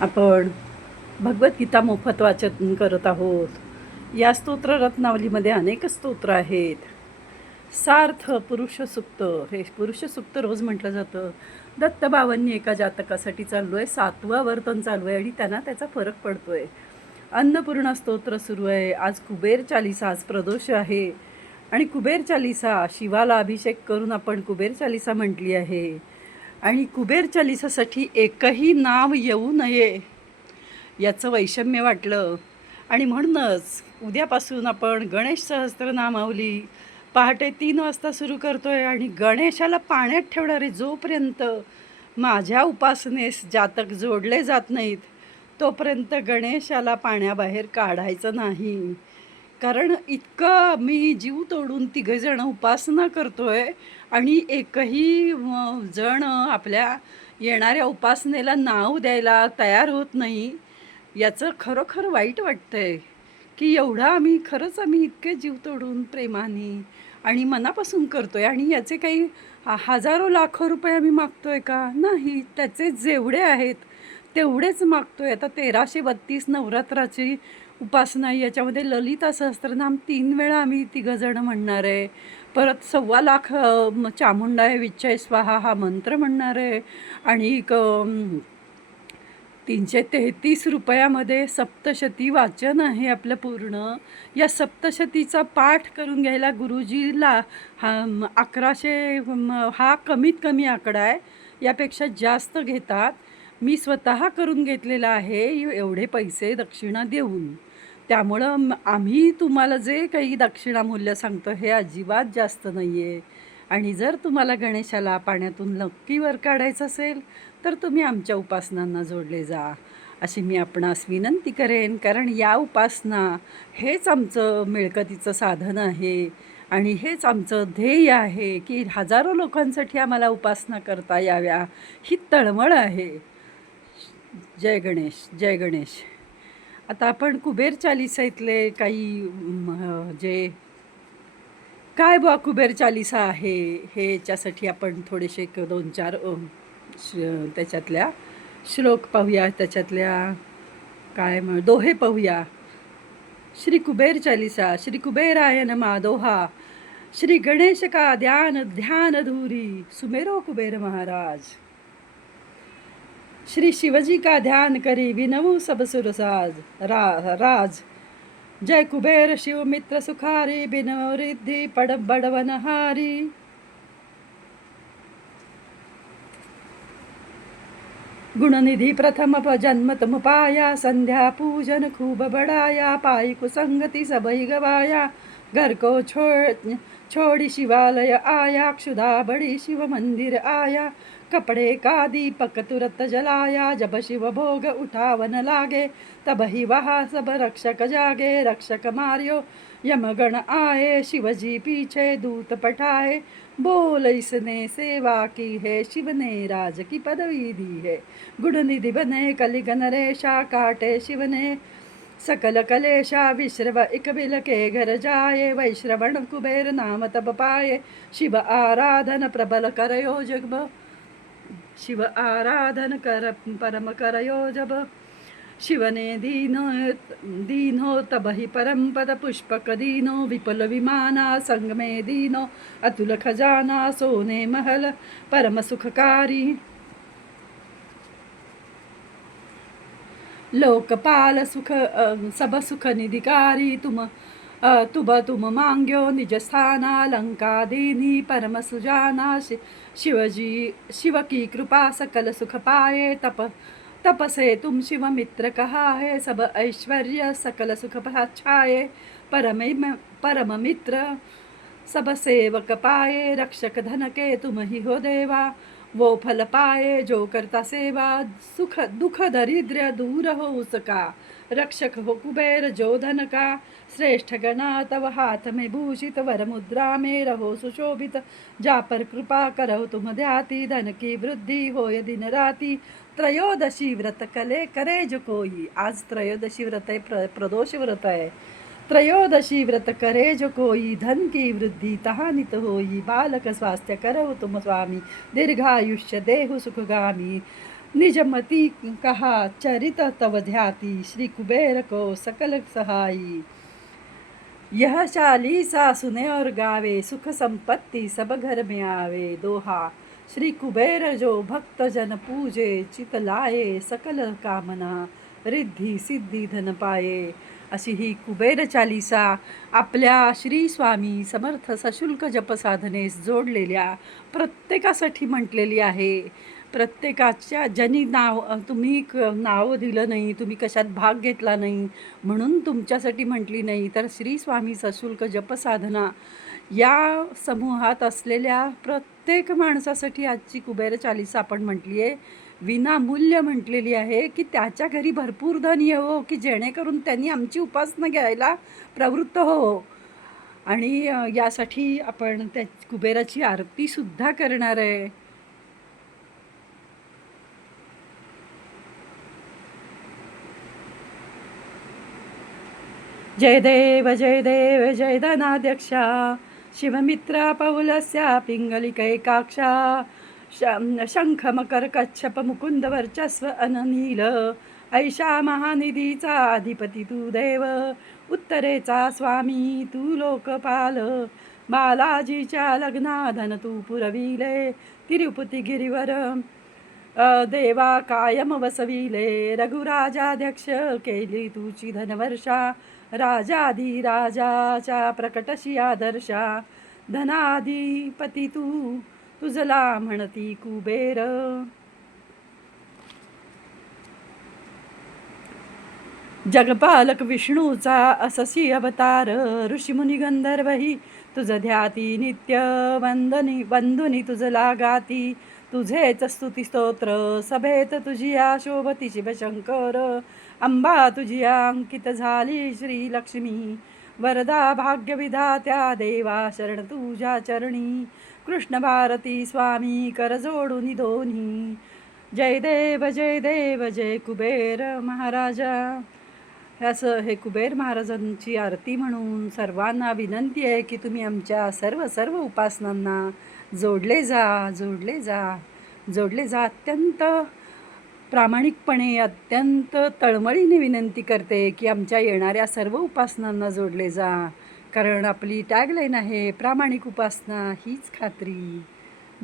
आपण भगवद्गीता मोफत वाचन करत आहोत. या स्तोत्र रत्नावलीमध्ये अनेक स्तोत्र आहेत. सार्थ पुरुष सुक्त हे पुरुषसुक्त रोज म्हटलं जातं. दत्तबावांनी एका जातकासाठी चाललो आहे सातवा वर्तन चालू आहे आणि त्यांना त्याचा फरक पडतो आहे अन्नपूर्णा स्तोत्र सुरू आहे. आज कुबेर चालिसा आज प्रदोष आहे. आणि कुबेर चालिसा शिवाला अभिषेक करून आपण कुबेर चालिसा म्हटली आहे. आणि कुबेर चालिसासाठी एकही नाव येऊ नये याचं वैषम्य वाटलं. आणि म्हणूनच उद्यापासून आपण गणेश सहस्त्रनामावली पहाटे तीन वाजता सुरू करतो आहे आणि गणेशाला पाण्यात ठेवणारे जोपर्यंत माझ्या उपासनेस जातक जोडले जात नाहीत तोपर्यंत गणेशाला पाण्याबाहेर काढायचं नाही. कारण इतकं मी जीव तोडून तिघंजणं उपासना करतो आहे आणि एकही जण आपल्या येणाऱ्या उपासनेला नाव द्यायला तयार होत नाही याचं खरोखर वाईट वाटतं आहे की एवढा आम्ही खरंच आम्ही इतके जीव तोडून प्रेमाने आणि मनापासून करतो आहे आणि याचे काही हजारो लाखो रुपये आम्ही मागतो आहे का? नाही त्याचे जेवढे आहेत तेवढेच मागतो आहे आता तेराशे बत्तीस नवरात्राची उपासना याच्यामध्ये ललिता सहस्त्रनाम तीन वेळा आम्ही तिघंजणं म्हणणार आहे. परत सव्वा लाख चामुंडा आहे विच्छय स्वाहा हा मंत्र म्हणणार आहे. आणि तीनशे तेहतीस रुपयामध्ये सप्तशती वाचन आहे आपलं पूर्ण. या सप्तशतीचा पाठ करून घ्यायला गुरुजीला हा अकराशे हा कमीत कमी आकडा आहे. यापेक्षा जास्त घेतात. मी स्वतः करून घेतलेला आहे एवढे पैसे दक्षिणा देऊन. त्यामुळं आम्ही तुम्हाला जे काही दक्षिणा मूल्य सांगतो हे अजिबात जास्त नाही आहे आणि जर तुम्हाला गणेशाला पाण्यातून नक्की वर काढायचं असेल तर तुम्ही आमच्या उपासनांना जोडले जा. अशी मी आपणास विनंती करेन कारण या उपासना हेच आमचं मिळकतीचं साधन आहे. आणि हेच आमचं ध्येय आहे की हजारो लोकांसाठी आम्हाला उपासना करता याव्या ही तळमळ आहे. जय गणेश जय गणेश. आता आपण कुबेर चालिसा इथले काही जे काय बुवा कुबेर चालिसा आहे हे याच्यासाठी आपण थोडेसे एक दोन चार त्याच्यातल्या श्लोक पाहूया. त्याच्यातल्या काय म्हण दोहे पाहूया. श्री कुबेर चालिसा श्री कुबेरायन मादोहा श्री गणेश का ध्यान ध्यान धुरी सुमेरो कुबेर महाराज. श्री शिवजी का ध्यान करी विनवू सब सुरसाज। रा राज। जय कुबेर शिव मित्र सुखारी बिनव रिद्धी पड बडवनहारी गुणनिधी प्रथम प जन्म पाया संध्या पूजन खूब बड़ाया पाई कुसंगति सबई गवाया। घर को छोड़, छोड़ी शिवालय आया, क्षुधा बड़ी शिव मंदिर आया, कपड़े का दीपक तुरत जलाया, जब शिव भोग उठावन लागे, तब ही वहाँ सब रक्षक जागे, रक्षक मारियो, यमगण आए, शिवजी पीछे दूत पठाए, बोल इसने सेवा की है शिव ने राज की पदवी दी है, गुण निधि बने कलिगन रेशा काटे शिव ने सकल कलेशा विश्रव इकबिल के घर जाए वैश्रवण कुबेर नाम तप पाये शिव आराधन प्रबल करयो जगब शिव आराधन कर परम करयो जब शिवने दीनो दीनो तबहि परम पद पुष्पक दीनो विपुल विमाना संग में दीनो अतुल खजाना सोने महल परम सुखकारी लोकपाल सुख सब सुख निधिकारी तुम तुब तुम मांग्यो निज स्थाना लंका देनी परम सुजाना शि, शिवजी शिव की कृपा सकल सुख पाए तप तपसे तुम शिव मित्र कहा है सब ऐश्वर्य सकल सुख छाए परम परम मित्र सब सेवक पाए रक्षक धन के तुम ही हो देवा वो फल पाए जो करता सेवा सुख दुख दरिद्र दूर हो उसका। रक्षक हो कुबेर जो धन का। श्रेष्ठ गणा तव हाथ में भूषित वर मुद्रा में रहो सुशोभित। जा पर कृपा करो तुम ध्याति धन की वृद्धि होय दिन राति। त्रयोदशी व्रत कले करे जो कोई। आज त्रयोदशी व्रत आहे प्र प्रदोष व्रत आहे त्रयोदशी व्रत करे, जो कोई धन की वृद्धि तहा नित होई, बालक स्वास्थ्य करव तुम स्वामी, दीर्घायुष्य देहु सुखगामी। निजमती कहा, चरित तव ध्याति, श्री कुबेर को सकल सहाई यह चालीसा सुने और गावे, सुख संपत्ति सब घर में आवे। दोहा, श्री कुबेर जो भक्त जन पूजे, चित लाये सकल कामना, रिद्धी सिद्धि धन पाये अशी ही कुबेर चालिसा आपल्या श्री स्वामी समर्थ सशुल्क जपसाधनेस जोडलेल्या प्रत्येकासाठी म्हटलेली आहे. प्रत्येकाच्या ज्यांनी नाव तुम्ही क नाव दिलं नाही तुम्ही कशात भाग घेतला नाही म्हणून तुमच्यासाठी म्हटली नाही तर श्री स्वामी सशुल्क जपसाधना या समूहात असलेल्या प्रत्येक माणसासाठी आजची कुबेर चालीसा आपण म्हटली आहे विनामूल्य म्हटलेली आहे की त्याच्या घरी भरपूर धन येवो हो, की जेणेकरून त्यांनी आमची उपासना घ्यायला प्रवृत्त हो. आणि यासाठी आपण त्या कुबेराची आरतीसुद्धा करणार आहे. जय देव जय देव जय धनाध्यक्षा. शिवमित्रा पौलस्या पिंगलिकैकाक्षा श मकर कच्छप मुकुंद वर्चस्व अननील ऐशा महानिधीचा अधिपती तू देव उत्तरेचा स्वामी तू लोकपाल बालाजीच्या लग्नाधन तू पुरविले तिरुपती गिरीवर देवा कायम वसविले रघुराजाध्यक्ष केली तुची धनवर्षा राजाधी राजाच्या प्रकटशी आदर्शा धनाधिपती तू तुझला म्हणती कुबेर. जगपालक विष्णूचा अससी अवतार ऋषीमुनी गंधर्वही तुझ ध्याती नित्य वंदनी वंदुनी तुझला गाती. तुझेच स्तुती स्तोत्र. सभेत तुझी शोभती शिवशंकर. अंबा तुझी अंकित झाली श्री लक्ष्मी. वरदा भाग्यविधात्या देवा शरण तुझ्या चरणी. कृष्ण भारती स्वामी कर जोडून दोन्ही. जय देव जय देव जय कुबेर महाराजा. असं हे कुबेर महाराजांची आरती म्हणून सर्वांना विनंती आहे की तुम्ही आमच्या सर्व सर्व उपासनांना जोडले जा जोडले जा जोडले जा अत्यंत प्रामाणिकपणे अत्यंत तळमळीने विनंती करते की आमच्या येणाऱ्या सर्व उपासनांना जोडले जा. कारण आपली टॅगलाईन आहे प्रामाणिक उपासना हीच खात्री.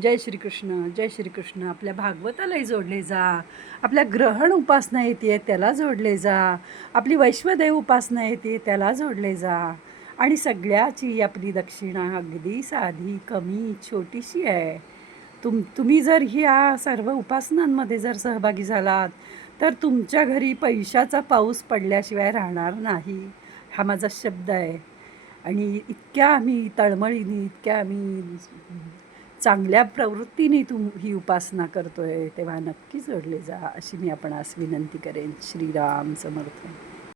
जय श्रीकृष्ण जय श्रीकृष्ण. आपल्या भागवतालाही जोडले जा. आपल्या ग्रहण उपासना येते त्याला जोडले जा. आपली वैश्वदेव उपासना येते त्याला जोडले जा. आणि सगळ्याची आपली दक्षिणा अगदी साधी कमी छोटीशी आहे. तुम तुम्ही जर ह्या सर्व उपासनांमध्ये जर सहभागी झालात तर तुमच्या घरी पैशाचा पाऊस पडल्याशिवाय राहणार नाही हा माझा शब्द आहे. आणि इतक्या आम्ही तळमळीने इतक्या आम्ही चांगल्या प्रवृत्तीने तुम ही उपासना करतो आहे तेव्हा नक्की जोडले जा अशी मी आपणास विनंती करेन. श्रीराम समर्थ.